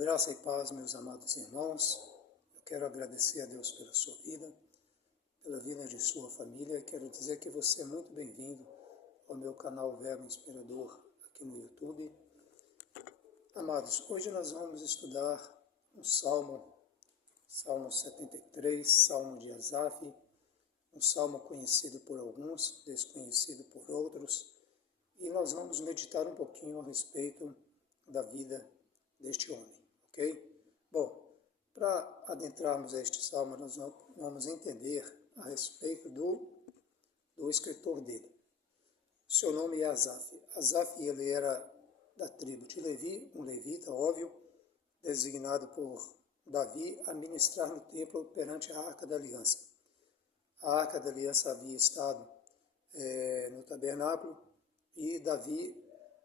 Graça e paz, meus amados irmãos. Eu quero agradecer a Deus pela sua vida, pela vida de sua família. Quero dizer que você é muito bem-vindo ao meu canal Verbo Inspirador aqui no YouTube. Amados, hoje nós vamos estudar um Salmo 73, Salmo de Asaf, um salmo conhecido por alguns, desconhecido por outros, e nós vamos meditar um pouquinho a respeito da vida deste homem, ok? Bom, para adentrarmos a este salmo, nós vamos entender a respeito do escritor dele. O seu nome é Asaf. Asaf, ele era da tribo de Levi, um levita, óbvio, designado por Davi a ministrar no templo perante a Arca da Aliança. A Arca da Aliança havia estado no tabernáculo e Davi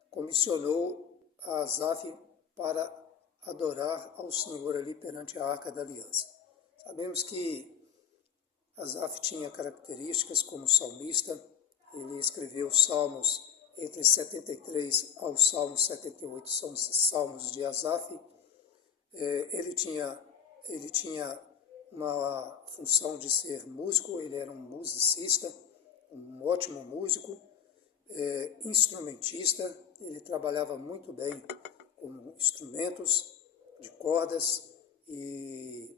comissionou a Asaf para adorar ao Senhor ali perante a Arca da Aliança. Sabemos que Asaf tinha características como salmista. Ele escreveu salmos entre 73 ao Salmo 78, são salmos de Asaf. Ele tinha uma função de ser músico, ele era um musicista, um ótimo músico, instrumentista. Ele trabalhava muito bem com instrumentos de cordas e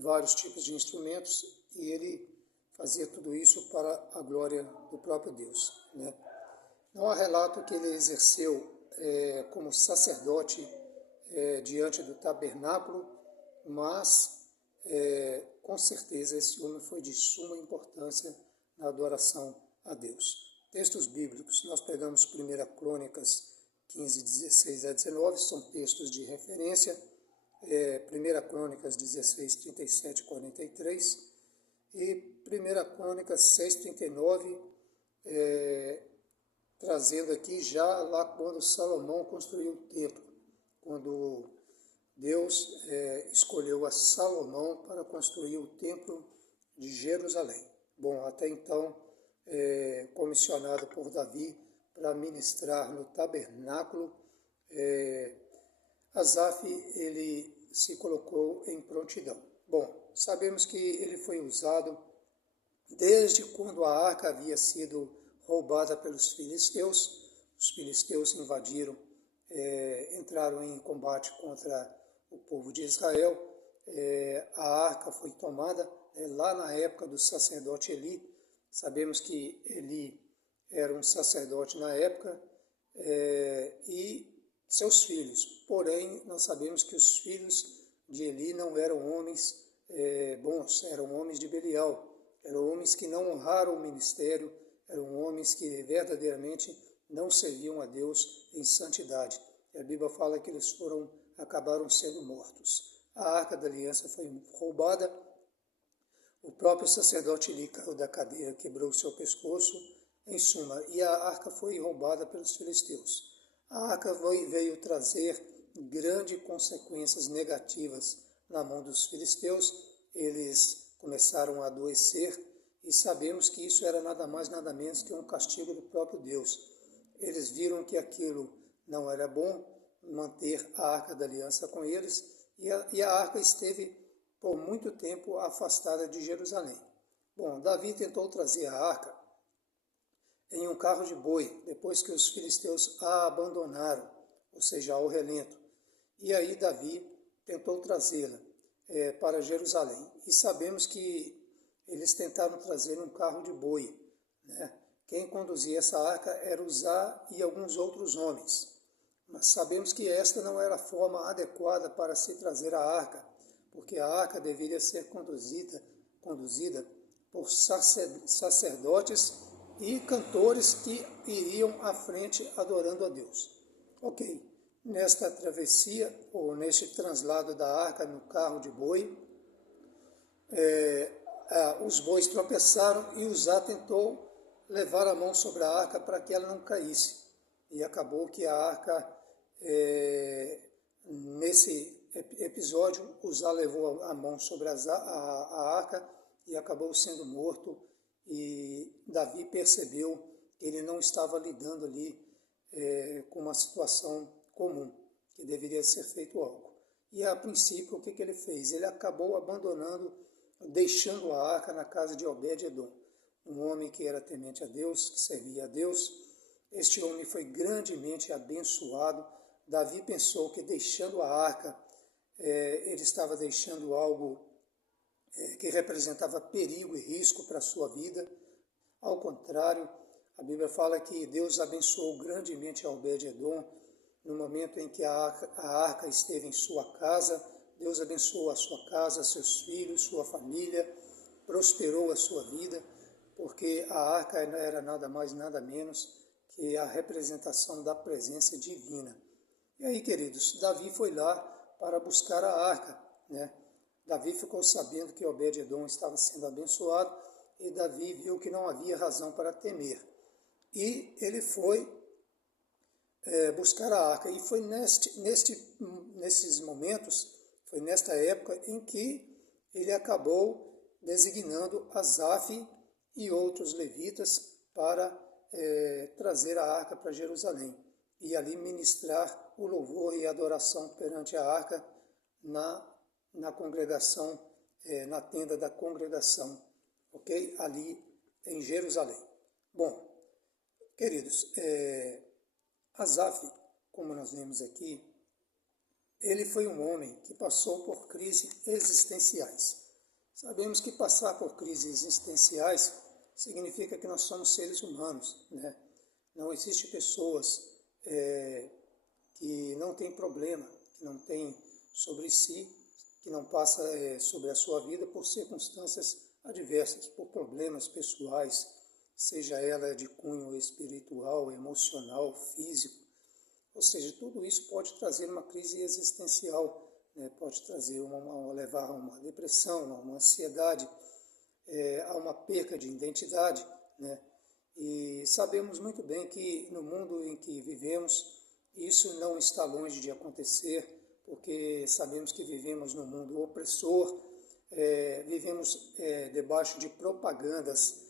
vários tipos de instrumentos, e ele fazia tudo isso para a glória do próprio Deus, né? Não há relato que ele exerceu como sacerdote diante do tabernáculo, mas com certeza esse homem foi de suma importância na adoração a Deus. Textos bíblicos, nós pegamos 1 Crônicas 15, 16 a 19, são textos de referência. 1 Crônicas 16, 37 e 43 e 1 Crônicas 6, 39, trazendo aqui já lá quando Salomão construiu o templo, quando Deus escolheu a Salomão para construir o templo de Jerusalém. Bom, até então, comissionado por Davi para ministrar no tabernáculo, Asaf, ele se colocou em prontidão. Bom, sabemos que ele foi usado desde quando a arca havia sido roubada pelos filisteus. Os filisteus invadiram, entraram em combate contra o povo de Israel. A arca foi tomada lá na época do sacerdote Eli. Sabemos que Eli era um sacerdote na época, e seus filhos. Porém, nós sabemos que os filhos de Eli não eram homens bons, eram homens de Belial, eram homens que não honraram o ministério, eram homens que verdadeiramente não serviam a Deus em santidade. E a Bíblia fala que eles acabaram sendo mortos. A Arca da Aliança foi roubada, o próprio sacerdote Eli caiu da cadeira, quebrou o seu pescoço, em suma, e a arca foi roubada pelos filisteus. A arca veio trazer grandes consequências negativas na mão dos filisteus. Eles começaram a adoecer e sabemos que isso era nada mais, nada menos que um castigo do próprio Deus. Eles viram que aquilo não era bom, manter a Arca da Aliança com eles, e a arca esteve por muito tempo afastada de Jerusalém. Bom, Davi tentou trazer a arca em um carro de boi, depois que os filisteus a abandonaram, ou seja, ao relento. E aí Davi tentou trazê-la para Jerusalém. E sabemos que eles tentaram trazer um carro de boi, né? Quem conduzia essa arca era Uzá e alguns outros homens. Mas sabemos que esta não era a forma adequada para se trazer a arca, porque a arca deveria ser conduzida por sacerdotes e cantores que iriam à frente adorando a Deus. Ok, nesta travessia, ou neste translado da arca no carro de boi, os bois tropeçaram e Uzá tentou levar a mão sobre a arca para que ela não caísse. E acabou que a arca, nesse episódio, Uzá levou a mão sobre a arca e acabou sendo morto. E Davi percebeu que ele não estava lidando ali com uma situação comum, que deveria ser feito algo. E a princípio, o que ele fez? Ele acabou abandonando, deixando a arca na casa de Obed-edom, um homem que era temente a Deus, que servia a Deus. Este homem foi grandemente abençoado. Davi pensou que deixando a arca, ele estava deixando algo que representava perigo e risco para a sua vida. Ao contrário, a Bíblia fala que Deus abençoou grandemente a Obed-edom. No momento em que a arca esteve em sua casa, Deus abençoou a sua casa, seus filhos, sua família, prosperou a sua vida, porque a arca era nada mais, nada menos que a representação da presença divina. E aí, queridos, Davi foi lá para buscar a arca, né? Davi ficou sabendo que Obed-edom estava sendo abençoado e Davi viu que não havia razão para temer. E ele foi buscar a arca. E foi nesses momentos, foi nesta época em que ele acabou designando Asaf e outros levitas para trazer a arca para Jerusalém e ali ministrar o louvor e a adoração perante a arca na congregação, na tenda da congregação, ok? Ali em Jerusalém. Bom, queridos, Asaf, como nós vemos aqui, ele foi um homem que passou por crises existenciais. Sabemos que passar por crises existenciais significa que nós somos seres humanos, né? Não existe pessoas que não têm problema, que não têm sobre si, que não passa sobre a sua vida por circunstâncias adversas, por problemas pessoais, seja ela de cunho espiritual, emocional, físico. Ou seja, tudo isso pode trazer uma crise existencial, né? Pode trazer levar a uma depressão, a uma ansiedade, a uma perca de identidade, né? E sabemos muito bem que no mundo em que vivemos, isso não está longe de acontecer, porque sabemos que vivemos num mundo opressor, vivemos debaixo de propagandas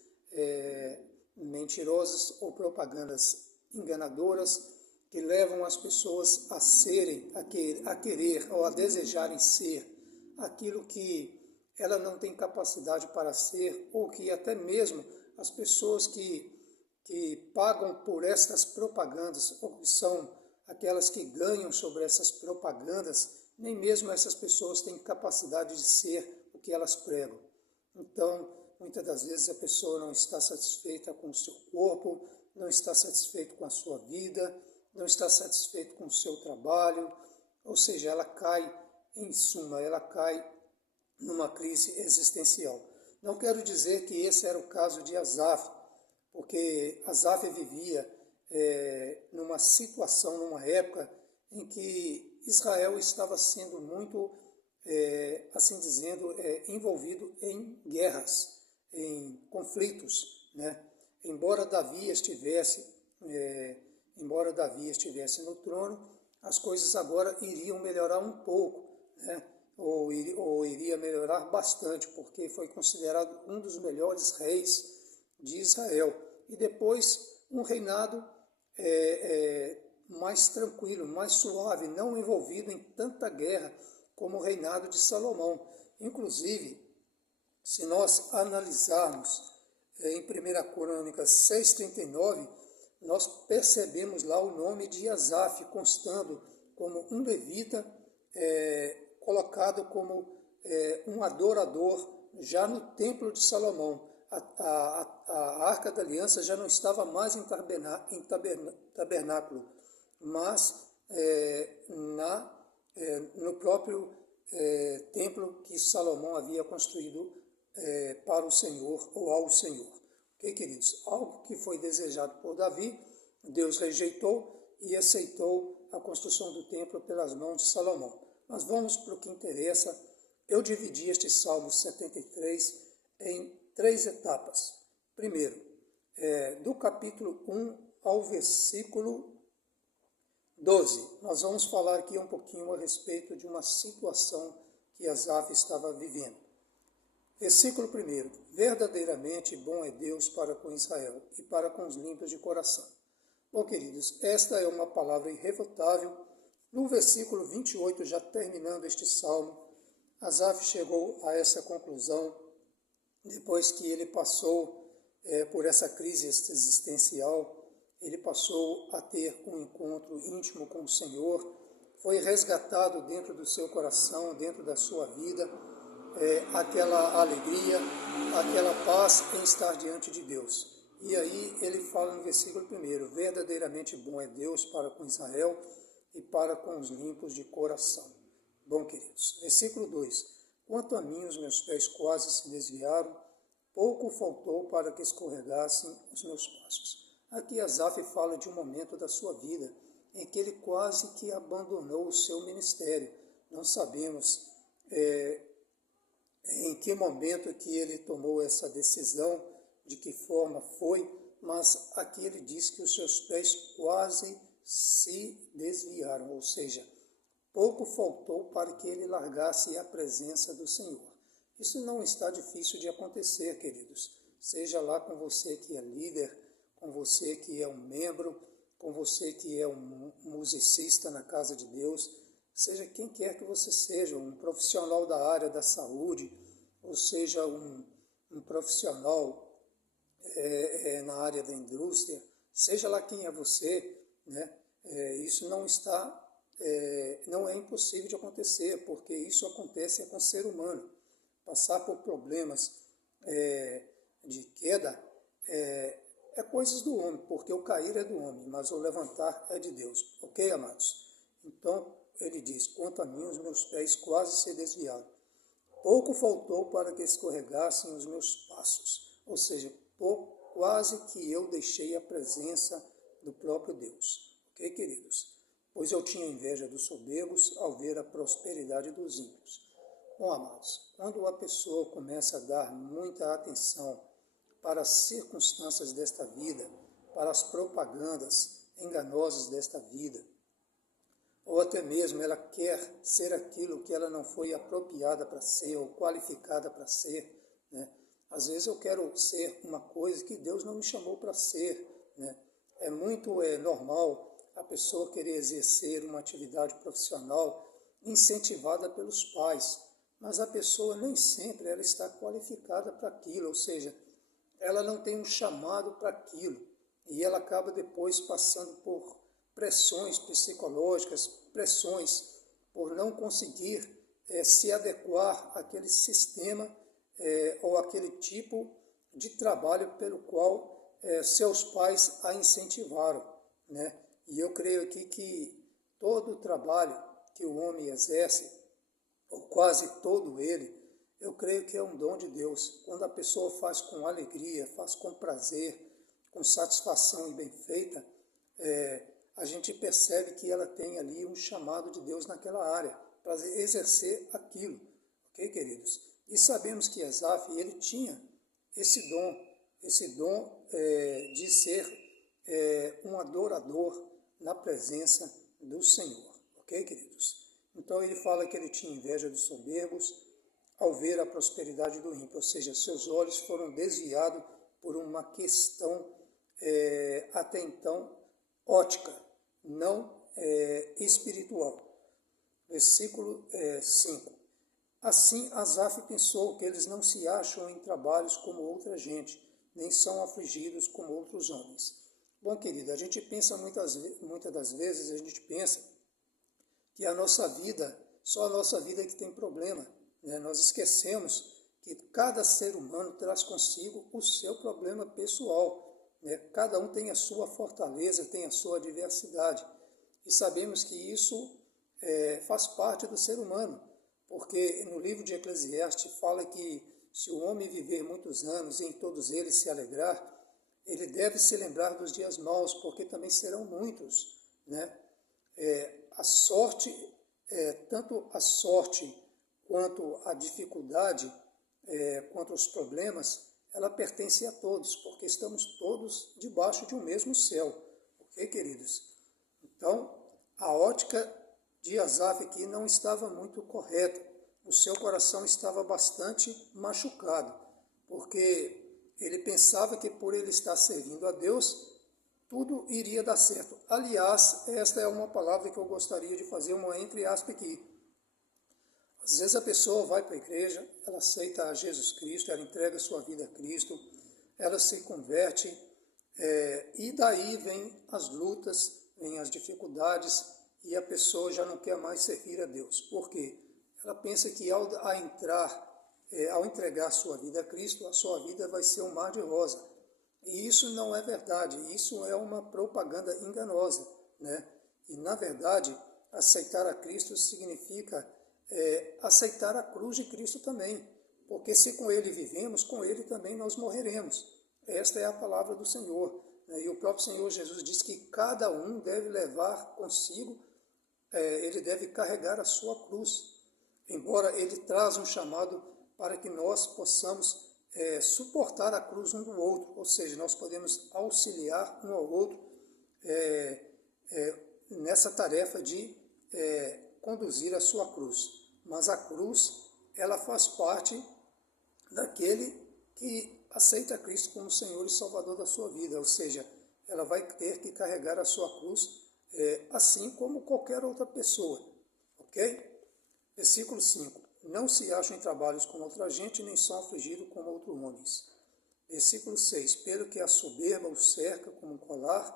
mentirosas ou propagandas enganadoras que levam as pessoas a querer ou a desejarem ser aquilo que ela não tem capacidade para ser, ou que até mesmo as pessoas que pagam por estas propagandas, ou que são aquelas que ganham sobre essas propagandas, nem mesmo essas pessoas têm capacidade de ser o que elas pregam. Então, muitas das vezes a pessoa não está satisfeita com o seu corpo, não está satisfeita com a sua vida, não está satisfeita com o seu trabalho, ou seja, ela cai, em suma, ela cai numa crise existencial. Não quero dizer que esse era o caso de Asaf, porque Asaf vivia numa situação, numa época em que Israel estava sendo muito, assim dizendo, envolvido em guerras, em conflitos, né? Embora Davi estivesse no trono, as coisas agora iriam melhorar um pouco, né? Ou iria melhorar bastante, porque foi considerado um dos melhores reis de Israel. E depois um reinado mais tranquilo, mais suave, não envolvido em tanta guerra como o reinado de Salomão. Inclusive, se nós analisarmos em 1 Crônicas 6,39, nós percebemos lá o nome de Asaf constando como um levita, colocado como um adorador já no templo de Salomão. A Arca da Aliança já não estava mais em tabernáculo, mas no próprio templo que Salomão havia construído para o Senhor ou ao Senhor. Ok, queridos? Algo que foi desejado por Davi, Deus rejeitou e aceitou a construção do templo pelas mãos de Salomão. Mas vamos para o que interessa. Eu dividi este Salmo 73 em 3 etapas. Primeiro, do capítulo 1 ao versículo 12. Nós vamos falar aqui um pouquinho a respeito de uma situação que Asaf estava vivendo. Versículo 1. Verdadeiramente bom é Deus para com Israel e para com os limpos de coração. Bom, queridos, esta é uma palavra irrefutável, No versículo 28, já terminando este salmo, Asaf chegou a essa conclusão, depois que ele passou por essa crise existencial, ele passou a ter um encontro íntimo com o Senhor, foi resgatado dentro do seu coração, dentro da sua vida, aquela alegria, aquela paz em estar diante de Deus. E aí ele fala no versículo 1, verdadeiramente bom é Deus para com Israel e para com os limpos de coração. Bom, queridos, versículo 2, quanto a mim os meus pés quase se desviaram, pouco faltou para que escorregassem os meus passos. Aqui Asaf fala de um momento da sua vida em que ele quase que abandonou o seu ministério. Não sabemos em que momento que ele tomou essa decisão, de que forma foi, mas aqui ele diz que os seus pés quase se desviaram, ou seja, pouco faltou para que ele largasse a presença do Senhor. Isso não está difícil de acontecer, queridos. Seja lá com você que é líder, com você que é um membro, com você que é um musicista na casa de Deus, seja quem quer que você seja, um profissional da área da saúde, ou seja, um profissional na área da indústria, seja lá quem é você, né? Isso não é impossível de acontecer, porque isso acontece com o ser humano. Passar por problemas de queda é coisas do homem, porque o cair é do homem, mas o levantar é de Deus. Ok, amados? Então, ele diz, quanto a mim, os meus pés quase se desviaram. Pouco faltou para que escorregassem os meus passos, ou seja, quase que eu deixei a presença do próprio Deus. Ok, queridos? Pois eu tinha inveja dos soberbos ao ver a prosperidade dos ímpios. Bom, amados, quando a pessoa começa a dar muita atenção para as circunstâncias desta vida, para as propagandas enganosas desta vida, ou até mesmo ela quer ser aquilo que ela não foi apropriada para ser ou qualificada para ser, né? Às vezes eu quero ser uma coisa que Deus não me chamou para ser, né? É muito normal a pessoa querer exercer uma atividade profissional incentivada pelos pais, mas a pessoa nem sempre ela está qualificada para aquilo, ou seja, ela não tem um chamado para aquilo, e ela acaba depois passando por pressões psicológicas, pressões por não conseguir se adequar àquele sistema ou aquele tipo de trabalho pelo qual seus pais a incentivaram, né? E eu creio aqui que todo o trabalho que o homem exerce, ou quase todo ele, eu creio que é um dom de Deus. Quando a pessoa faz com alegria, faz com prazer, com satisfação e bem feita, a gente percebe que ela tem ali um chamado de Deus naquela área, para exercer aquilo, ok, queridos? E sabemos que Asaf, ele tinha esse dom de ser um adorador na presença do Senhor, ok, queridos? Então ele fala que ele tinha inveja dos soberbos ao ver a prosperidade do ímpio, ou seja, seus olhos foram desviados por uma questão até então ótica, não espiritual. Versículo 5. Assim Asaf pensou que eles não se acham em trabalhos como outra gente, nem são afligidos como outros homens. Bom, querido, a gente pensa muitas das vezes, a gente pensa que a nossa vida, só a nossa vida é que tem problema, né? Nós esquecemos que cada ser humano traz consigo o seu problema pessoal, né? Cada um tem a sua fortaleza, tem a sua adversidade. E sabemos que isso faz parte do ser humano, porque no livro de Eclesiastes fala que se o homem viver muitos anos e em todos eles se alegrar, ele deve se lembrar dos dias maus, porque também serão muitos, né? A sorte, tanto a sorte quanto a dificuldade, quanto os problemas, ela pertence a todos, porque estamos todos debaixo de um mesmo céu, ok, queridos? Então, a ótica de Asaf aqui não estava muito correta, o seu coração estava bastante machucado, porque ele pensava que por ele estar servindo a Deus, tudo iria dar certo. Aliás, esta é uma palavra que eu gostaria de fazer uma entre aspas aqui. Às vezes a pessoa vai para a igreja, ela aceita a Jesus Cristo, ela entrega sua vida a Cristo, ela se converte, e daí vem as lutas, vem as dificuldades, e a pessoa já não quer mais servir a Deus. Por quê? Ela pensa que ao entregar sua vida a Cristo, a sua vida vai ser um mar de rosa. E isso não é verdade, isso é uma propaganda enganosa, né? E na verdade, aceitar a Cristo significa aceitar a cruz de Cristo também, porque se com Ele vivemos, com Ele também nós morreremos. Esta é a palavra do Senhor, né? E o próprio Senhor Jesus diz que cada um deve levar consigo, ele deve carregar a sua cruz, embora Ele traz um chamado para que nós possamos suportar a cruz um do outro, ou seja, nós podemos auxiliar um ao outro nessa tarefa de conduzir a sua cruz. Mas a cruz, ela faz parte daquele que aceita Cristo como Senhor e Salvador da sua vida, ou seja, ela vai ter que carregar a sua cruz assim como qualquer outra pessoa, ok? Versículo 5. Não se acham em trabalhos com outra gente, nem são afligidos como outros homens. Versículo 6. Pelo que a soberba os cerca como um colar,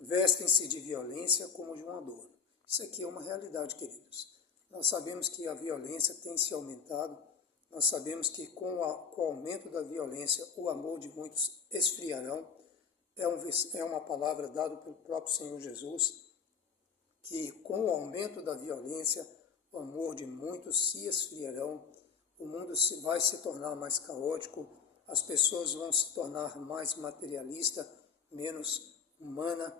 vestem-se de violência como de uma dor. Isso aqui é uma realidade, queridos. Nós sabemos que a violência tem se aumentado, nós sabemos que com o aumento da violência, o amor de muitos esfriarão. É uma palavra dada pelo próprio Senhor Jesus, que com o aumento da violência, o amor de muitos se esfriarão, o mundo vai se tornar mais caótico, as pessoas vão se tornar mais materialista, menos humana,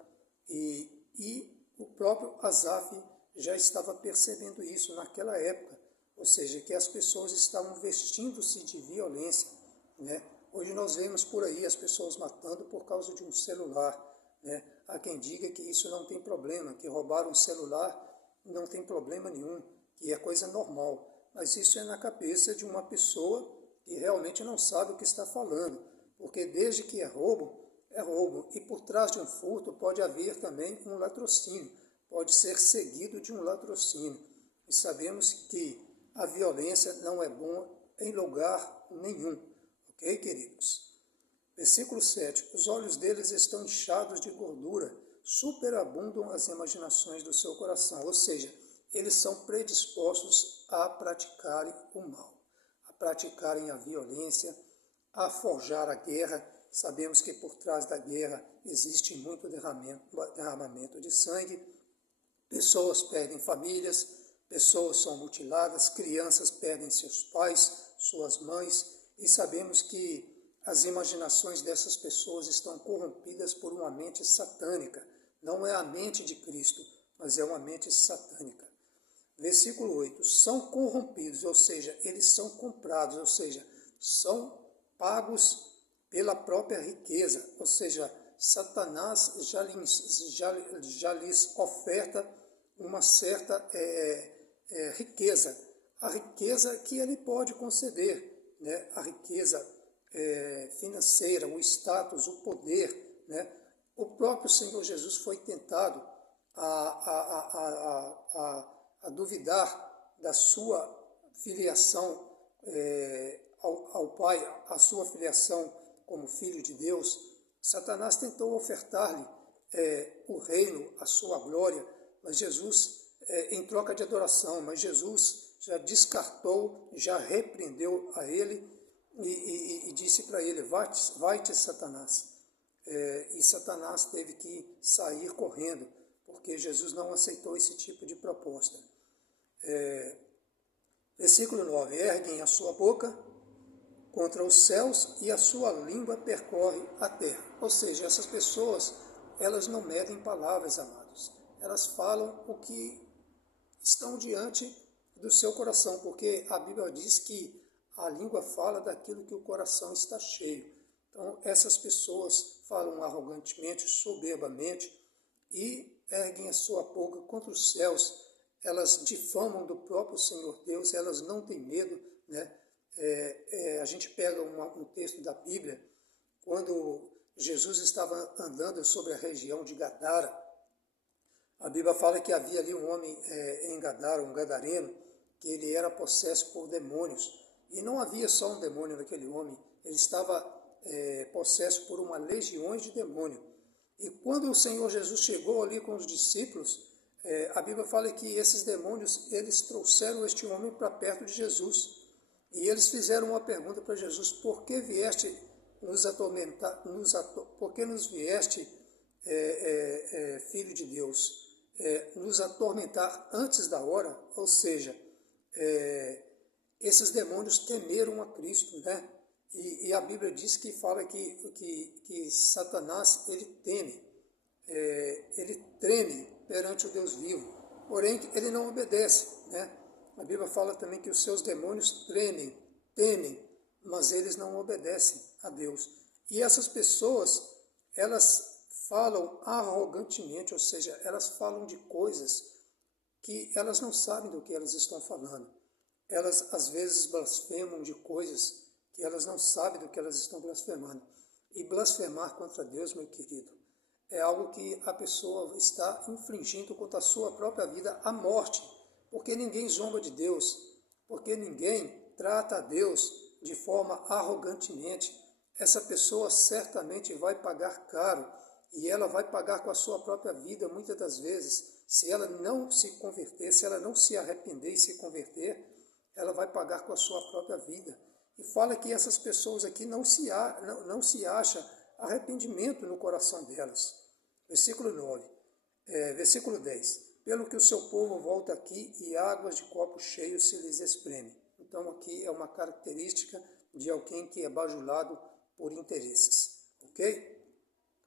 e o próprio Asaf já estava percebendo isso naquela época, ou seja, que as pessoas estavam vestindo-se de violência, né? Hoje nós vemos por aí as pessoas matando por causa de um celular, né? Há quem diga que isso não tem problema, que roubar um celular não tem problema nenhum, que é coisa normal, mas isso é na cabeça de uma pessoa que realmente não sabe o que está falando, porque desde que é roubo, e por trás de um furto pode haver também um latrocínio, pode ser seguido de um latrocínio, e sabemos que a violência não é bom em lugar nenhum, ok, queridos? Versículo 7. Os olhos deles estão inchados de gordura, superabundam as imaginações do seu coração, ou seja, eles são predispostos a praticarem o mal, a praticarem a violência, a forjar a guerra. Sabemos que por trás da guerra existe muito derramamento de sangue, pessoas perdem famílias, pessoas são mutiladas, crianças perdem seus pais, suas mães, e sabemos que as imaginações dessas pessoas estão corrompidas por uma mente satânica. Não é a mente de Cristo, mas é uma mente satânica. Versículo 8. São corrompidos, ou seja, eles são comprados, ou seja, são pagos pela própria riqueza, ou seja, Satanás já lhes oferta uma certa riqueza, a riqueza que ele pode conceder, né? A riqueza financeira, o status, o poder, né? O próprio Senhor Jesus foi tentado a duvidar da sua filiação ao Pai, a sua filiação como Filho de Deus. Satanás tentou ofertar-lhe o reino, a sua glória, mas Jesus, em troca de adoração, mas Jesus já descartou, já repreendeu a ele e disse para ele, vai-te Satanás. E Satanás teve que sair correndo, porque Jesus não aceitou esse tipo de proposta. Versículo 9, erguem a sua boca contra os céus e a sua língua percorre a terra. Ou seja, essas pessoas, elas não medem palavras, amados. Elas falam o que estão diante do seu coração, porque a Bíblia diz que a língua fala daquilo que o coração está cheio. Então, essas pessoas falam arrogantemente, soberbamente e erguem a sua boca contra os céus. Elas difamam do próprio Senhor Deus, elas não têm medo, né? A gente pega um texto da Bíblia, quando Jesus estava andando sobre a região de Gadara. A Bíblia fala que havia ali um homem em Gadara, um gadareno, que ele era possesso por demônios. E não havia só um demônio naquele homem, ele estava possesso por uma legião de demônios. E quando o Senhor Jesus chegou ali com os discípulos, a Bíblia fala que esses demônios, eles trouxeram este homem para perto de Jesus. E eles fizeram uma pergunta para Jesus: por que vieste nos atormentar, por que nos vieste, Filho de Deus, nos atormentar antes da hora? Ou seja, esses demônios temeram a Cristo, né? E a Bíblia diz que fala que Satanás, ele treme perante o Deus vivo, porém ele não obedece, né? A Bíblia fala também que os seus demônios temem, mas eles não obedecem a Deus. E essas pessoas, elas falam arrogantemente, ou seja, elas falam de coisas que elas não sabem do que elas estão falando. Elas, às vezes, blasfemam de coisas que elas não sabem do que elas estão blasfemando. E blasfemar contra Deus, meu querido, é algo que a pessoa está infringindo contra a sua própria vida, a morte. Porque ninguém zomba de Deus, porque ninguém trata a Deus de forma arrogantemente. Essa pessoa certamente vai pagar caro, e ela vai pagar com a sua própria vida, muitas das vezes. Se ela não se converter, se ela não se arrepender e se converter, ela vai pagar com a sua própria vida. E fala que essas pessoas aqui não se acha arrependimento no coração delas. Versículo 9, versículo 10. Pelo que o seu povo volta aqui e águas de copo cheio se lhes espreme. Então aqui é uma característica de alguém que é bajulado por interesses. Ok?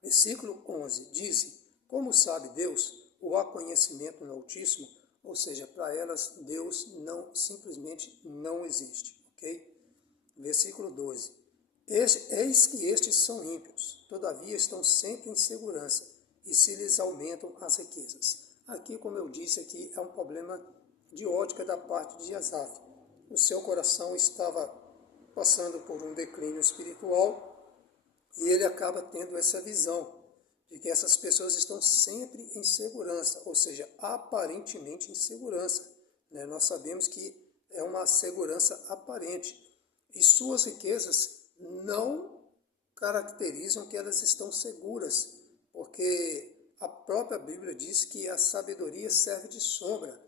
Versículo 11. Diz: como sabe Deus? Ou há conhecimento no Altíssimo? Ou seja, para elas Deus simplesmente não existe. Ok? Versículo 12. Eis que estes são ímpios, todavia estão sempre em segurança, e se lhes aumentam as riquezas. Aqui, como eu disse, aqui é um problema de ótica da parte de Asaf. O seu coração estava passando por um declínio espiritual e ele acaba tendo essa visão de que essas pessoas estão sempre em segurança, ou seja, aparentemente em segurança, né? Nós sabemos que é uma segurança aparente. E suas riquezas não caracterizam que elas estão seguras, porque a própria Bíblia diz que a sabedoria serve de sombra,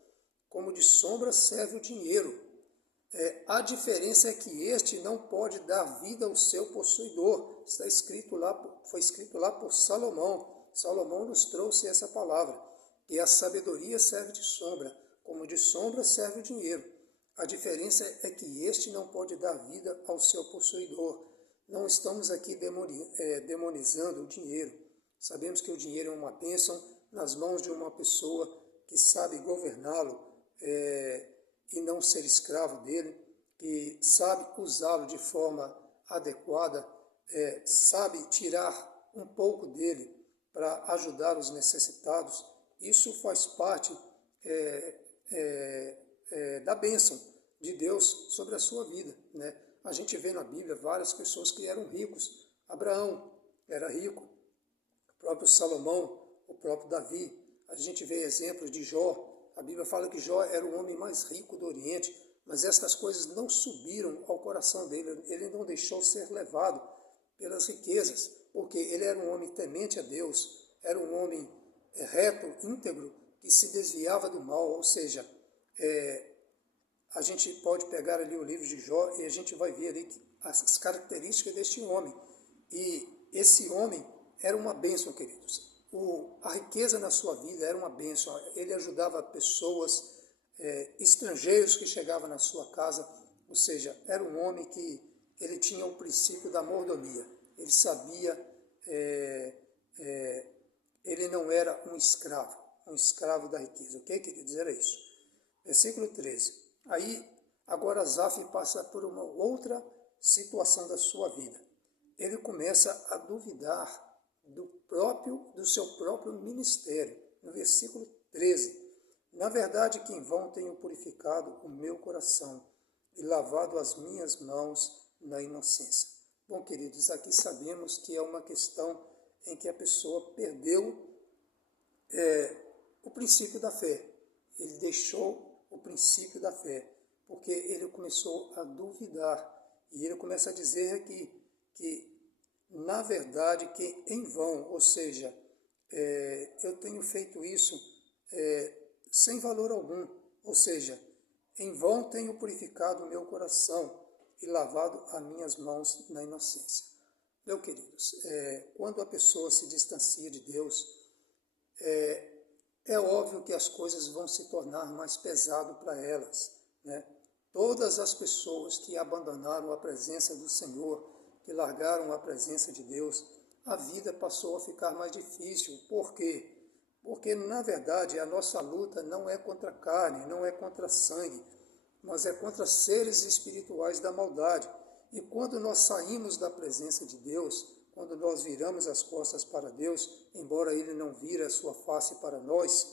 como de sombra serve o dinheiro. A diferença é que este não pode dar vida ao seu possuidor. Está escrito lá, foi escrito lá por Salomão. Salomão nos trouxe essa palavra, que a sabedoria serve de sombra, como de sombra serve o dinheiro. A diferença é que este não pode dar vida ao seu possuidor. Não estamos aqui demonizando o dinheiro. Sabemos que o dinheiro é uma bênção nas mãos de uma pessoa que sabe governá-lo e não ser escravo dele, que sabe usá-lo de forma adequada, sabe tirar um pouco dele para ajudar os necessitados. Isso faz parte da bênção de Deus sobre a sua vida, né? A gente vê na Bíblia várias pessoas que eram ricos. Abraão era rico, o próprio Salomão, o próprio Davi. A gente vê exemplos de Jó. A Bíblia fala que Jó era o homem mais rico do Oriente, mas estas coisas não subiram ao coração dele. Ele não deixou ser levado pelas riquezas, porque ele era um homem temente a Deus, era um homem reto, íntegro, que se desviava do mal. Ou seja, a gente pode pegar ali o livro de Jó e a gente vai ver ali as características deste homem. E esse homem era uma bênção, queridos. A riqueza na sua vida era uma bênção. Ele ajudava pessoas, estrangeiros que chegavam na sua casa. Ou seja, era um homem que ele tinha o princípio da mordomia. Ele sabia, ele não era um escravo da riqueza. Ok, queridos? Era isso. Versículo 13. Aí, agora Asaf passa por uma outra situação da sua vida. Ele começa a duvidar do seu próprio ministério. No versículo 13. Na verdade que em vão tenho purificado o meu coração e lavado as minhas mãos na inocência. Bom, queridos, aqui sabemos que é uma questão em que a pessoa perdeu o princípio da fé. Ele deixou o princípio da fé, porque ele começou a duvidar. E ele começa a dizer que na verdade, que em vão, ou seja, eu tenho feito isso sem valor algum, ou seja, em vão tenho purificado o meu coração e lavado as minhas mãos na inocência. Meus queridos, quando a pessoa se distancia de Deus, é óbvio que as coisas vão se tornar mais pesado para elas, né? Todas as pessoas que abandonaram a presença do Senhor, que largaram a presença de Deus, a vida passou a ficar mais difícil. Por quê? Porque, na verdade, a nossa luta não é contra a carne, não é contra sangue, mas é contra seres espirituais da maldade. E quando nós saímos da presença de Deus, quando nós viramos as costas para Deus, embora Ele não vire a sua face para nós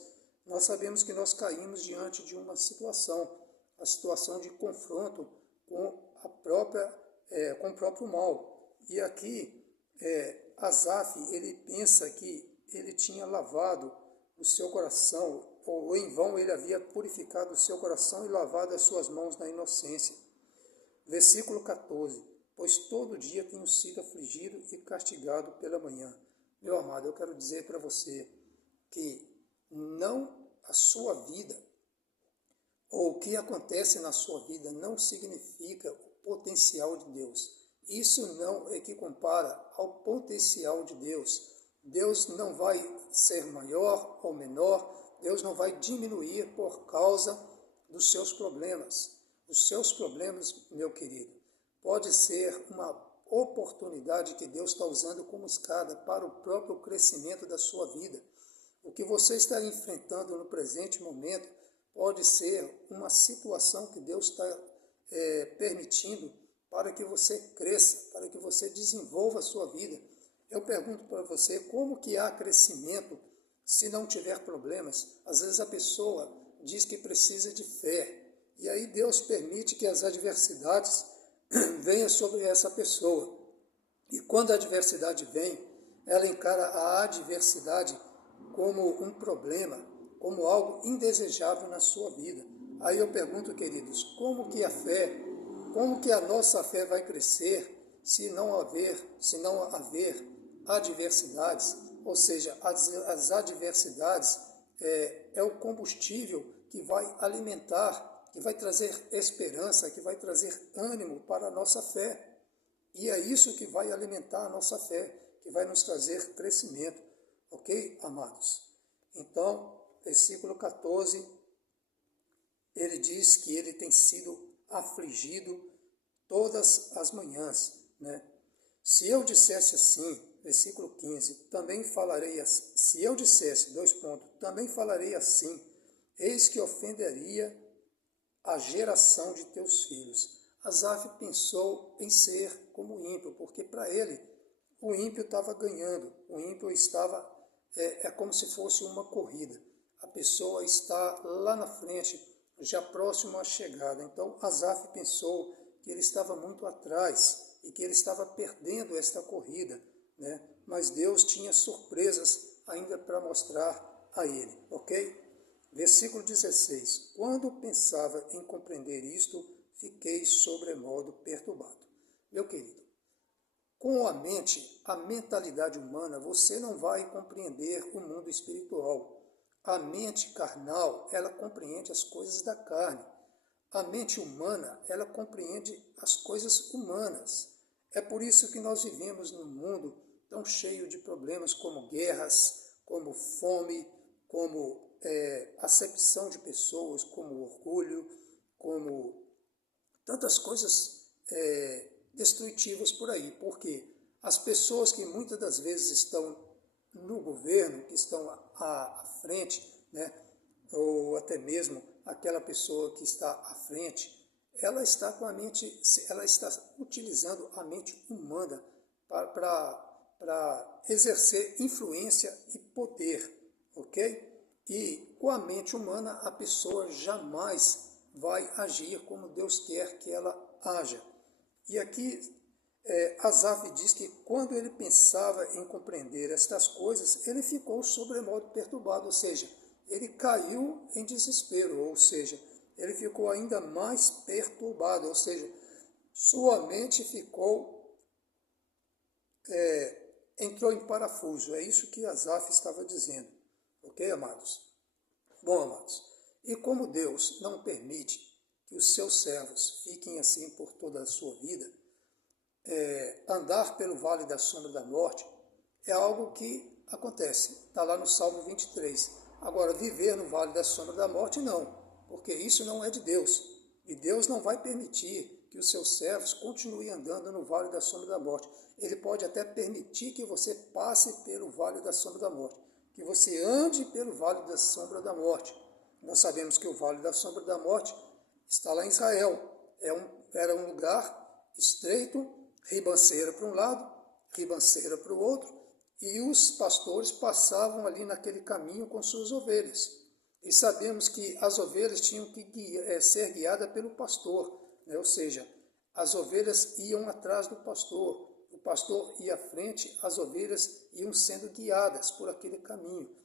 sabemos que nós caímos diante de uma situação, a situação de confronto com com o próprio mal. E aqui, Asaf, ele pensa que ele tinha lavado o seu coração, ou em vão ele havia purificado o seu coração e lavado as suas mãos na inocência. Versículo 14. Pois todo dia tenho sido afligido e castigado pela manhã. Meu amado, eu quero dizer para você que não a sua vida, ou o que acontece na sua vida, não significa o potencial de Deus. Isso não é que compara ao potencial de Deus. Deus não vai ser maior ou menor, Deus não vai diminuir por causa dos seus problemas. Os seus problemas, meu querido, pode ser uma oportunidade que Deus está usando como escada para o próprio crescimento da sua vida. O que você está enfrentando no presente momento pode ser uma situação que Deus está permitindo para que você cresça, para que você desenvolva a sua vida. Eu pergunto para você, como que há crescimento se não tiver problemas? Às vezes a pessoa diz que precisa de fé, e aí Deus permite que as adversidades venham sobre essa pessoa. E quando a adversidade vem, ela encara a adversidade como um problema, como algo indesejável na sua vida. Aí eu pergunto, queridos, como que a nossa fé vai crescer se não haver adversidades? Ou seja, as adversidades é o combustível que vai alimentar, que vai trazer esperança, que vai trazer ânimo para a nossa fé. E é isso que vai alimentar a nossa fé, que vai nos trazer crescimento. Ok, amados? Então, versículo 14, ele diz que ele tem sido afligido todas as manhãs, né? Se eu dissesse assim, versículo 15, também falarei assim, se eu dissesse, também falarei assim, eis que ofenderia a geração de teus filhos. Asaf pensou em ser como o ímpio, porque para ele o ímpio estava ganhando, o ímpio estava, como se fosse uma corrida. A pessoa está lá na frente, já próximo à chegada. Então Asaf pensou que ele estava muito atrás e que ele estava perdendo esta corrida, né? Mas Deus tinha surpresas ainda para mostrar a ele, ok? Versículo 16. Quando pensava em compreender isto, fiquei sobremodo perturbado. Meu querido, com a mente, a mentalidade humana, você não vai compreender o mundo espiritual. A mente carnal, ela compreende as coisas da carne. A mente humana, ela compreende as coisas humanas. É por isso que nós vivemos num mundo tão cheio de problemas como guerras, como fome, como acepção de pessoas, como orgulho, como tantas coisas destrutivas por aí. Porque as pessoas que muitas das vezes estão no governo, que estão à frente, né, ou até mesmo aquela pessoa que está à frente, ela está com a mente, ela está utilizando a mente humana para exercer influência e poder, ok? E com a mente humana a pessoa jamais vai agir como Deus quer que ela haja. E aqui Asaf diz que quando ele pensava em compreender estas coisas, ele ficou sobremodo perturbado, ou seja, ele caiu em desespero, ou seja, ele ficou ainda mais perturbado, ou seja, sua mente entrou em parafuso. É isso que Asaf estava dizendo. Ok, amados? Bom, amados, e como Deus não permite que os seus servos fiquem assim por toda a sua vida, andar pelo vale da sombra da morte é algo que acontece. Está lá no Salmo 23. Agora, viver no vale da sombra da morte, não, porque isso não é de Deus. E Deus não vai permitir que os seus servos continuem andando no vale da sombra da morte. Ele pode até permitir que você passe pelo vale da sombra da morte, que você ande pelo vale da sombra da morte. Nós sabemos que o vale da sombra da morte está lá em Israel. Era um lugar estreito, ribanceira para um lado, ribanceira para o outro, e os pastores passavam ali naquele caminho com suas ovelhas. E sabemos que as ovelhas tinham que ser guiadas pelo pastor, né? Ou seja, as ovelhas iam atrás do pastor, o pastor ia à frente, as ovelhas iam sendo guiadas por aquele caminho.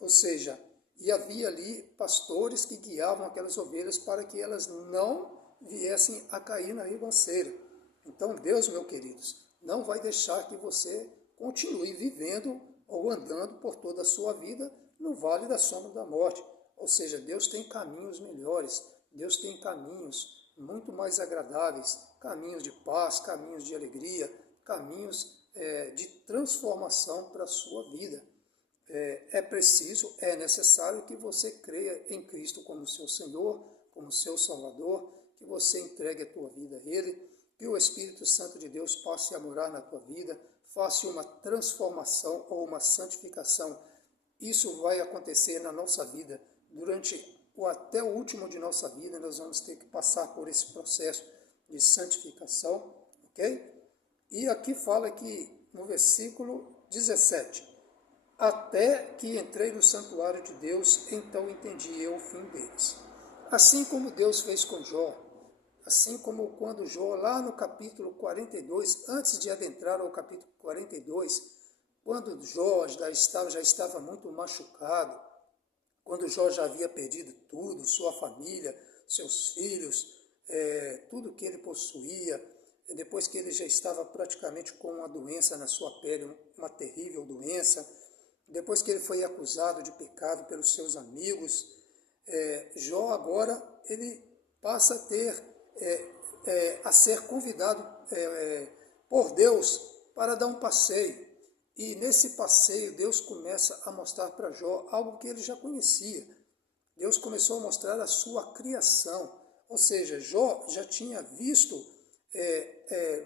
Ou seja, e havia ali pastores que guiavam aquelas ovelhas para que elas não viessem a cair na ribanceira. Então Deus, meus queridos, não vai deixar que você continue vivendo ou andando por toda a sua vida no vale da sombra da morte. Ou seja, Deus tem caminhos melhores, Deus tem caminhos muito mais agradáveis, caminhos de paz, caminhos de alegria, caminhos de transformação para a sua vida. É necessário que você creia em Cristo como seu Senhor, como seu Salvador, que você entregue a tua vida a Ele, que o Espírito Santo de Deus passe a morar na tua vida, faça uma transformação ou uma santificação. Isso vai acontecer na nossa vida. Até o último de nossa vida, nós vamos ter que passar por esse processo de santificação, ok? E aqui fala que no versículo 17, até que entrei no santuário de Deus, então entendi eu o fim deles. Assim como Deus fez com Jó, assim como quando Jó, lá no capítulo 42, antes de adentrar ao capítulo 42, quando Jó já estava muito machucado, quando Jó já havia perdido tudo, sua família, seus filhos, tudo que ele possuía, depois que ele já estava praticamente com uma doença na sua pele, uma terrível doença, depois que ele foi acusado de pecado pelos seus amigos, Jó agora ele passa a ser convidado por Deus para dar um passeio. E nesse passeio Deus começa a mostrar para Jó algo que ele já conhecia. Deus começou a mostrar a sua criação. Ou seja, Jó já tinha visto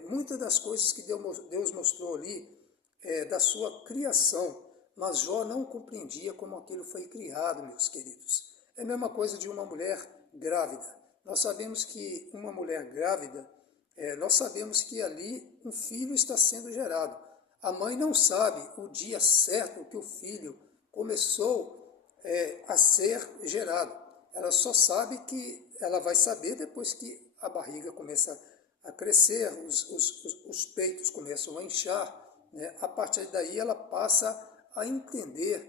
muitas das coisas que Deus mostrou ali da sua criação. Mas Jó não compreendia como aquilo foi criado, meus queridos. É a mesma coisa de uma mulher grávida. Nós sabemos que uma mulher grávida, nós sabemos que ali um filho está sendo gerado. A mãe não sabe o dia certo que o filho começou a ser gerado. Ela só sabe que ela vai saber depois que a barriga começa a crescer, os peitos começam a inchar, né? A partir daí ela passa a entender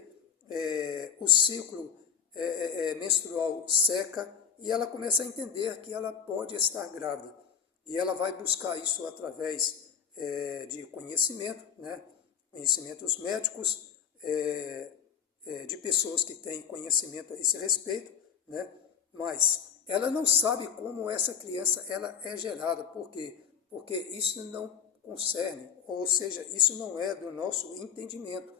o ciclo menstrual seca e ela começa a entender que ela pode estar grávida. E ela vai buscar isso através de conhecimento, né? Conhecimentos médicos, de pessoas que têm conhecimento a esse respeito, né? Mas ela não sabe como essa criança ela é gerada. Por quê? Porque isso não concerne, ou seja, isso não é do nosso entendimento.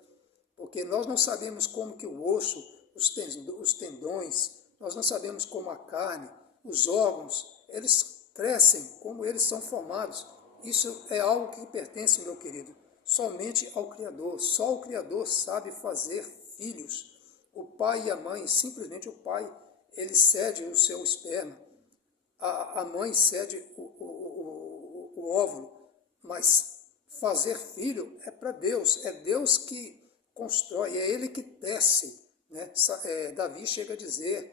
Porque nós não sabemos como que o osso, os tendões, nós não sabemos como a carne, os órgãos, eles crescem, como eles são formados. Isso é algo que pertence, meu querido, somente ao Criador. Só o Criador sabe fazer filhos. O pai e a mãe, simplesmente o pai, ele cede o seu esperma, a mãe cede o óvulo, mas fazer filho é para Deus, é Deus que constrói, é Ele que tece, né? Davi chega a dizer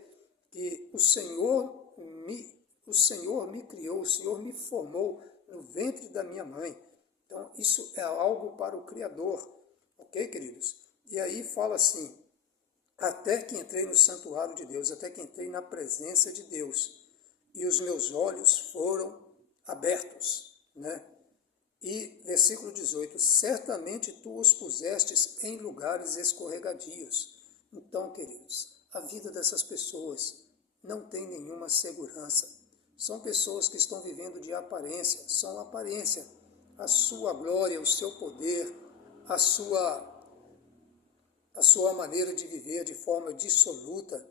que o Senhor me criou, o Senhor me formou no ventre da minha mãe. Então, isso é algo para o Criador, ok, queridos? E aí fala assim, até que entrei no santuário de Deus, até que entrei na presença de Deus, e os meus olhos foram abertos, né? E versículo 18, certamente tu os pusestes em lugares escorregadios. Então, queridos, a vida dessas pessoas não tem nenhuma segurança. São pessoas que estão vivendo de aparência, são aparência. A sua glória, o seu poder, a sua maneira de viver de forma dissoluta,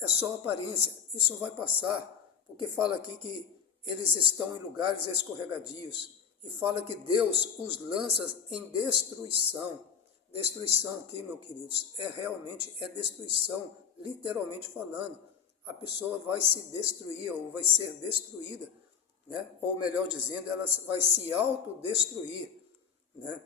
é só aparência. Isso vai passar, porque fala aqui que eles estão em lugares escorregadios. E fala que Deus os lança em destruição. Destruição aqui, meus queridos, realmente destruição, literalmente falando. A pessoa vai se destruir ou vai ser destruída, né? Ou melhor dizendo, ela vai se autodestruir, né?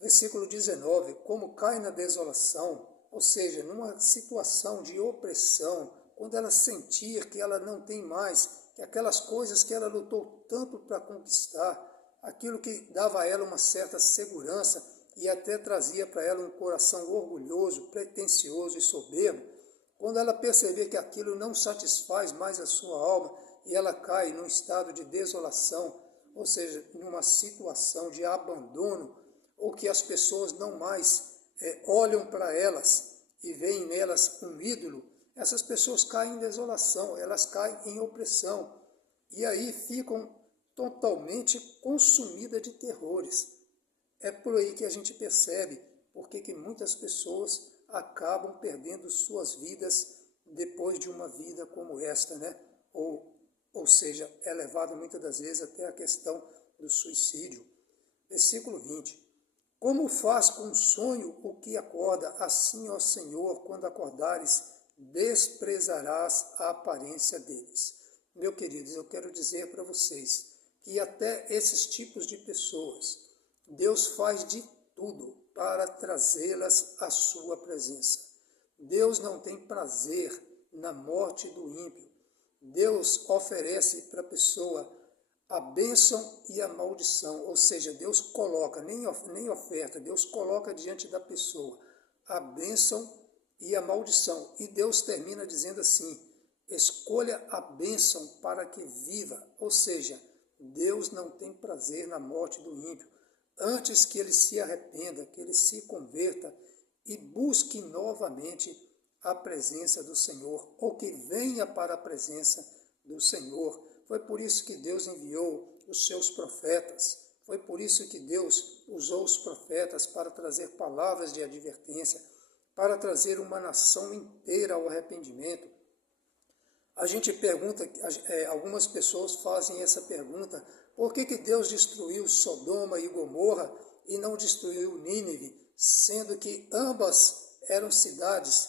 Versículo 19, como cai na desolação, ou seja, numa situação de opressão, quando ela sentir que ela não tem mais, que aquelas coisas que ela lutou tanto para conquistar, aquilo que dava a ela uma certa segurança e até trazia para ela um coração orgulhoso, pretensioso e soberbo, quando ela perceber que aquilo não satisfaz mais a sua alma e ela cai num estado de desolação, ou seja, numa situação de abandono, ou que as pessoas não mais olham para elas e veem nelas um ídolo, essas pessoas caem em desolação, elas caem em opressão e aí ficam totalmente consumidas de terrores. É por aí que a gente percebe porque que muitas pessoas acabam perdendo suas vidas depois de uma vida como esta, né? Ou seja, é levado muitas das vezes até a questão do suicídio. Versículo 20. Como faz com o sonho o que acorda, assim, ó Senhor, quando acordares, desprezarás a aparência deles. Meus queridos, eu quero dizer para vocês que até esses tipos de pessoas, Deus faz de tudo para trazê-las à sua presença. Deus não tem prazer na morte do ímpio. Deus oferece para a pessoa a bênção e a maldição, ou seja, Deus coloca, nem oferta, Deus coloca diante da pessoa a bênção e a maldição. E Deus termina dizendo assim, escolha a bênção para que viva, ou seja, Deus não tem prazer na morte do ímpio. Antes que ele se arrependa, que ele se converta e busque novamente a presença do Senhor, ou que venha para a presença do Senhor. Foi por isso que Deus enviou os seus profetas. Foi por isso que Deus usou os profetas para trazer palavras de advertência, para trazer uma nação inteira ao arrependimento. A gente pergunta, algumas pessoas fazem essa pergunta, por que Deus destruiu Sodoma e Gomorra e não destruiu Nínive, sendo que ambas eram cidades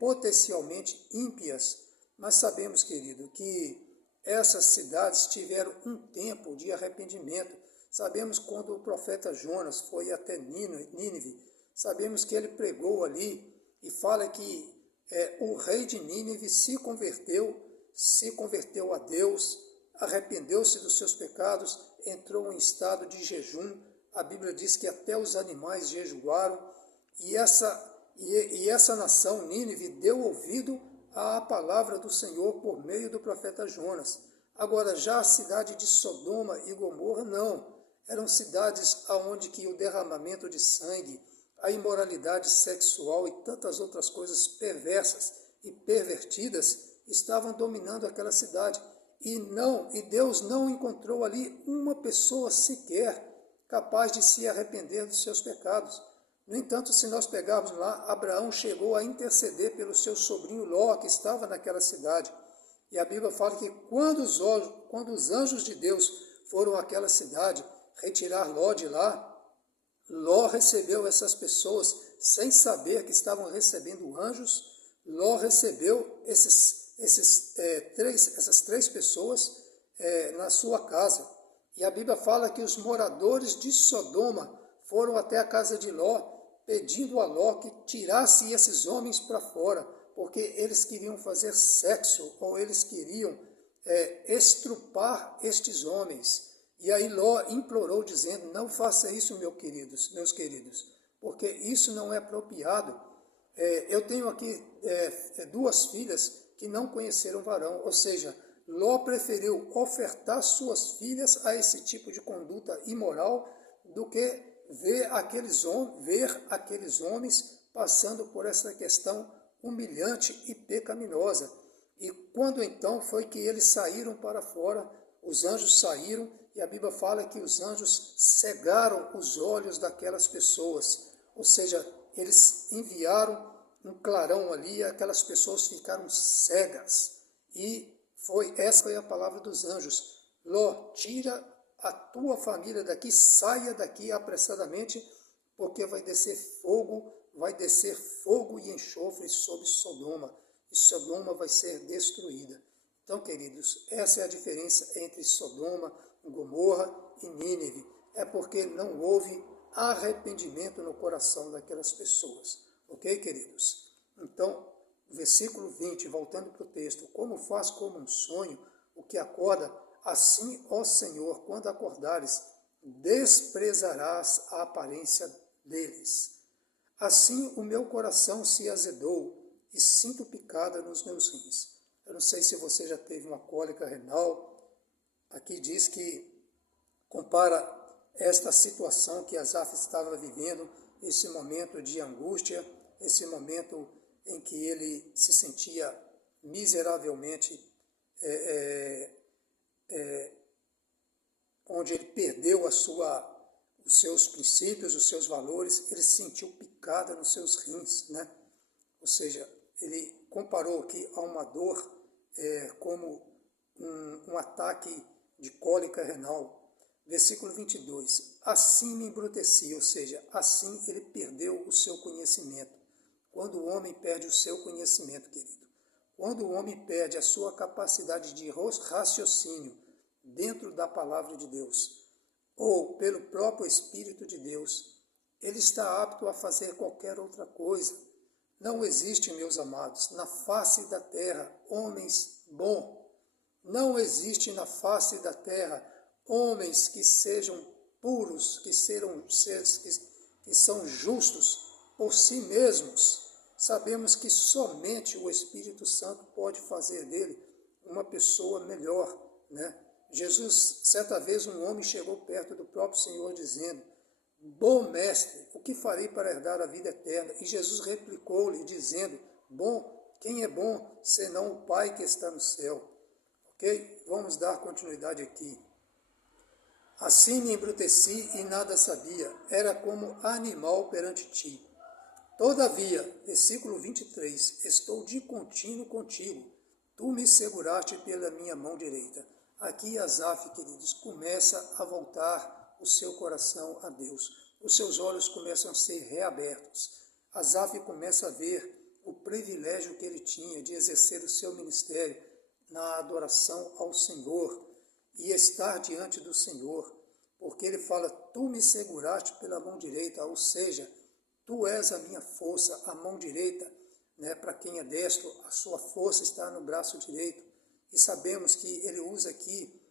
potencialmente ímpias? Mas sabemos, querido, que essas cidades tiveram um tempo de arrependimento. Sabemos quando o profeta Jonas foi até Nínive, sabemos que ele pregou ali e fala que o rei de Nínive se converteu a Deus, arrependeu-se dos seus pecados, entrou em estado de jejum. A Bíblia diz que até os animais jejuaram e essa nação, Nínive, deu ouvido à palavra do Senhor por meio do profeta Jonas. Agora, já a cidade de Sodoma e Gomorra, não. Eram cidades onde que o derramamento de sangue, a imoralidade sexual e tantas outras coisas perversas e pervertidas estavam dominando aquela cidade. E Deus não encontrou ali uma pessoa sequer capaz de se arrepender dos seus pecados. No entanto, se nós pegarmos lá, Abraão chegou a interceder pelo seu sobrinho Ló, que estava naquela cidade. E a Bíblia fala que quando os anjos de Deus foram àquela cidade retirar Ló de lá, Ló recebeu essas pessoas sem saber que estavam recebendo anjos. Ló recebeu essas três pessoas na sua casa. E a Bíblia fala que os moradores de Sodoma foram até a casa de Ló, pedindo a Ló que tirasse esses homens para fora, porque eles queriam fazer sexo, ou eles queriam estrupar estes homens. E aí Ló implorou, dizendo, não faça isso, meus queridos, porque isso não é apropriado. Eu tenho aqui 2 filhas que não conheceram varão, ou seja, Ló preferiu ofertar suas filhas a esse tipo de conduta imoral do que ver aqueles homens passando por essa questão humilhante e pecaminosa. E quando então foi que eles saíram para fora, os anjos saíram, e a Bíblia fala que os anjos cegaram os olhos daquelas pessoas, ou seja, eles enviaram um clarão ali, e aquelas pessoas ficaram cegas. E essa foi a palavra dos anjos: Ló, tira a tua família daqui, saia daqui apressadamente, porque vai descer fogo e enxofre sobre Sodoma, e Sodoma vai ser destruída. Então, queridos, essa é a diferença entre Sodoma, Gomorra e Nínive. É porque não houve arrependimento no coração daquelas pessoas. Ok, queridos? Então, versículo 20, voltando para o texto, como faz como um sonho o que acorda, assim, ó Senhor, quando acordares, desprezarás a aparência deles. Assim o meu coração se azedou e sinto picada nos meus rins. Eu não sei se você já teve uma cólica renal. Aqui diz que compara esta situação que Asaf estava vivendo, esse momento de angústia, esse momento em que ele se sentia miseravelmente, onde ele perdeu os seus princípios, os seus valores, ele se sentiu picada nos seus rins, né? Ou seja, ele comparou aqui a uma dor como um ataque de cólica renal. Versículo 22, assim me embruteci, ou seja, assim ele perdeu o seu conhecimento. Quando o homem perde o seu conhecimento, querido, quando o homem perde a sua capacidade de raciocínio dentro da palavra de Deus, ou pelo próprio Espírito de Deus, ele está apto a fazer qualquer outra coisa. Não existe, meus amados, na face da terra homens bons. Não existe na face da terra homens que sejam puros, que são justos por si mesmos. Sabemos que somente o Espírito Santo pode fazer dele uma pessoa melhor, né? Jesus, certa vez, um homem chegou perto do próprio Senhor dizendo, bom mestre, o que farei para herdar a vida eterna? E Jesus replicou-lhe dizendo, quem é bom senão o Pai que está no céu? Ok? Vamos dar continuidade aqui. Assim me embruteci e nada sabia, era como animal perante ti. Todavia, versículo 23, estou de contínuo contigo, tu me seguraste pela minha mão direita. Aqui Asaf, queridos, começa a voltar o seu coração a Deus. Os seus olhos começam a ser reabertos. Asaf começa a ver o privilégio que ele tinha de exercer o seu ministério na adoração ao Senhor e estar diante do Senhor, porque ele fala, tu me seguraste pela mão direita, ou seja, tu és a minha força, a mão direita, né? Para quem é destro, a sua força está no braço direito. E sabemos que ele usa aqui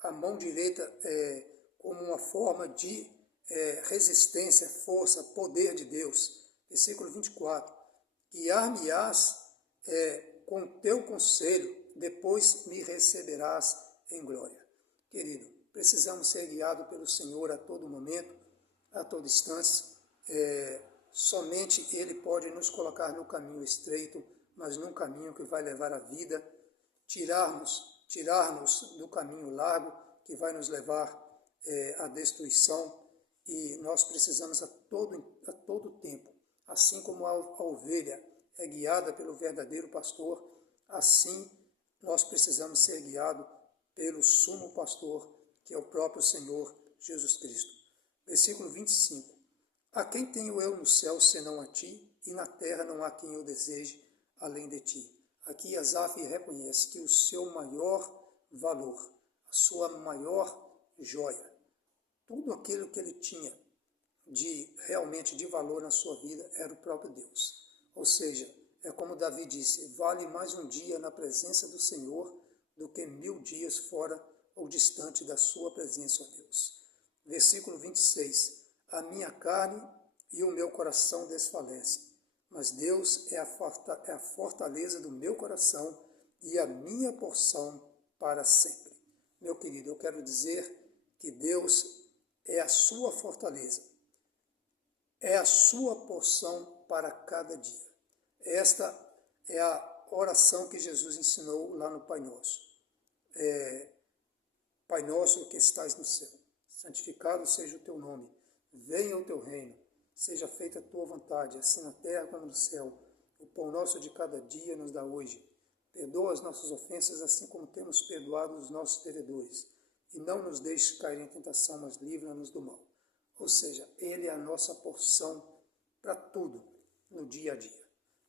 a mão direita como uma forma de resistência, força, poder de Deus. Versículo 24. Guiar-me-ás com teu conselho, depois me receberás em glória. Querido, precisamos ser guiados pelo Senhor a todo momento, a todo instante. Somente Ele pode nos colocar no caminho estreito, mas num caminho que vai levar à vida, tirar-nos do caminho largo, que vai nos levar à destruição, e nós precisamos a todo tempo, assim como a ovelha é guiada pelo verdadeiro pastor, assim nós precisamos ser guiados pelo sumo pastor, que é o próprio Senhor Jesus Cristo. Versículo 25. A quem tenho eu no céu senão a ti, e na terra não há quem eu deseje além de ti. Aqui Asaf reconhece que o seu maior valor, a sua maior joia, tudo aquilo que ele tinha realmente de valor na sua vida era o próprio Deus. Ou seja, é como Davi disse, vale mais um dia na presença do Senhor do que 1000 dias fora ou distante da sua presença, ó Deus. Versículo 26. A minha carne e o meu coração desfalecem, mas Deus é a fortaleza do meu coração e a minha porção para sempre. Meu querido, eu quero dizer que Deus é a sua fortaleza, é a sua porção para cada dia. Esta é a oração que Jesus ensinou lá no Pai Nosso. Pai nosso que estais no céu, santificado seja o teu nome, venha o teu reino, seja feita a tua vontade, assim na terra como no céu. O pão nosso de cada dia nos dá hoje. Perdoa as nossas ofensas, assim como temos perdoado os nossos devedores. E não nos deixes cair em tentação, mas livra-nos do mal. Ou seja, Ele é a nossa porção para tudo, no dia a dia.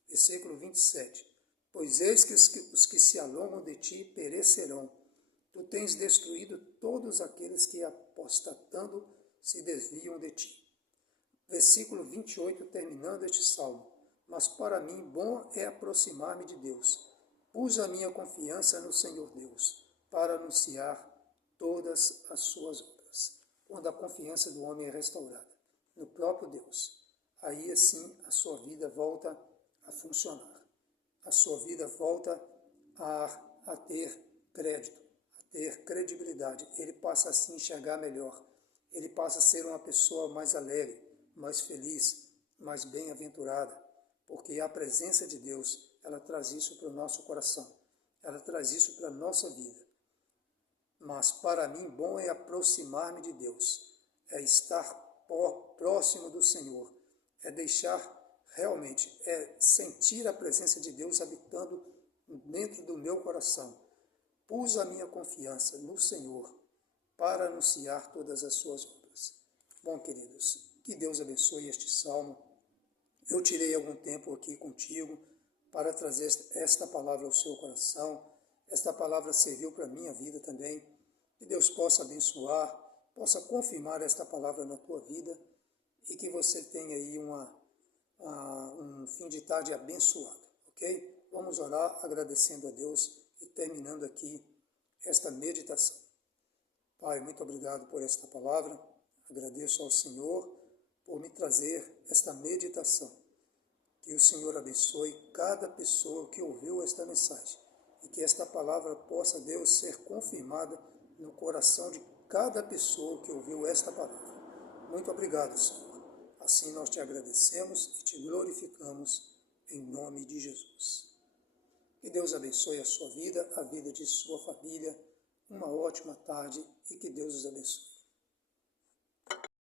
Versículo 27. Pois eis que os que se alongam de ti perecerão. Tu tens destruído todos aqueles que, apostatando, se desviam de ti. Versículo 28, terminando este salmo. Mas para mim bom é aproximar-me de Deus. Pus a minha confiança no Senhor Deus, para anunciar todas as suas obras. Quando a confiança do homem é restaurada no próprio Deus, aí assim a sua vida volta a funcionar. A sua vida volta a ter crédito, a ter credibilidade. Ele passa a se enxergar melhor. Ele passa a ser uma pessoa mais alegre, mais feliz, mais bem-aventurada, porque a presença de Deus, ela traz isso para o nosso coração, ela traz isso para a nossa vida. Mas para mim bom é aproximar-me de Deus, é estar próximo do Senhor, é deixar realmente, é sentir a presença de Deus habitando dentro do meu coração. Pus a minha confiança no Senhor para anunciar todas as suas obras. Bom, queridos, que Deus abençoe este salmo. Eu tirei algum tempo aqui contigo para trazer esta palavra ao seu coração. Esta palavra serviu para a minha vida também. Que Deus possa abençoar, possa confirmar esta palavra na tua vida e que você tenha aí um fim de tarde abençoado, ok? Vamos orar agradecendo a Deus e terminando aqui esta meditação. Pai, muito obrigado por esta palavra. Agradeço ao Senhor por me trazer esta meditação. Que o Senhor abençoe cada pessoa que ouviu esta mensagem e que esta palavra possa, Deus, ser confirmada no coração de cada pessoa que ouviu esta palavra. Muito obrigado, Senhor. Assim nós te agradecemos e te glorificamos em nome de Jesus. Que Deus abençoe a sua vida, a vida de sua família. Uma ótima tarde e que Deus os abençoe.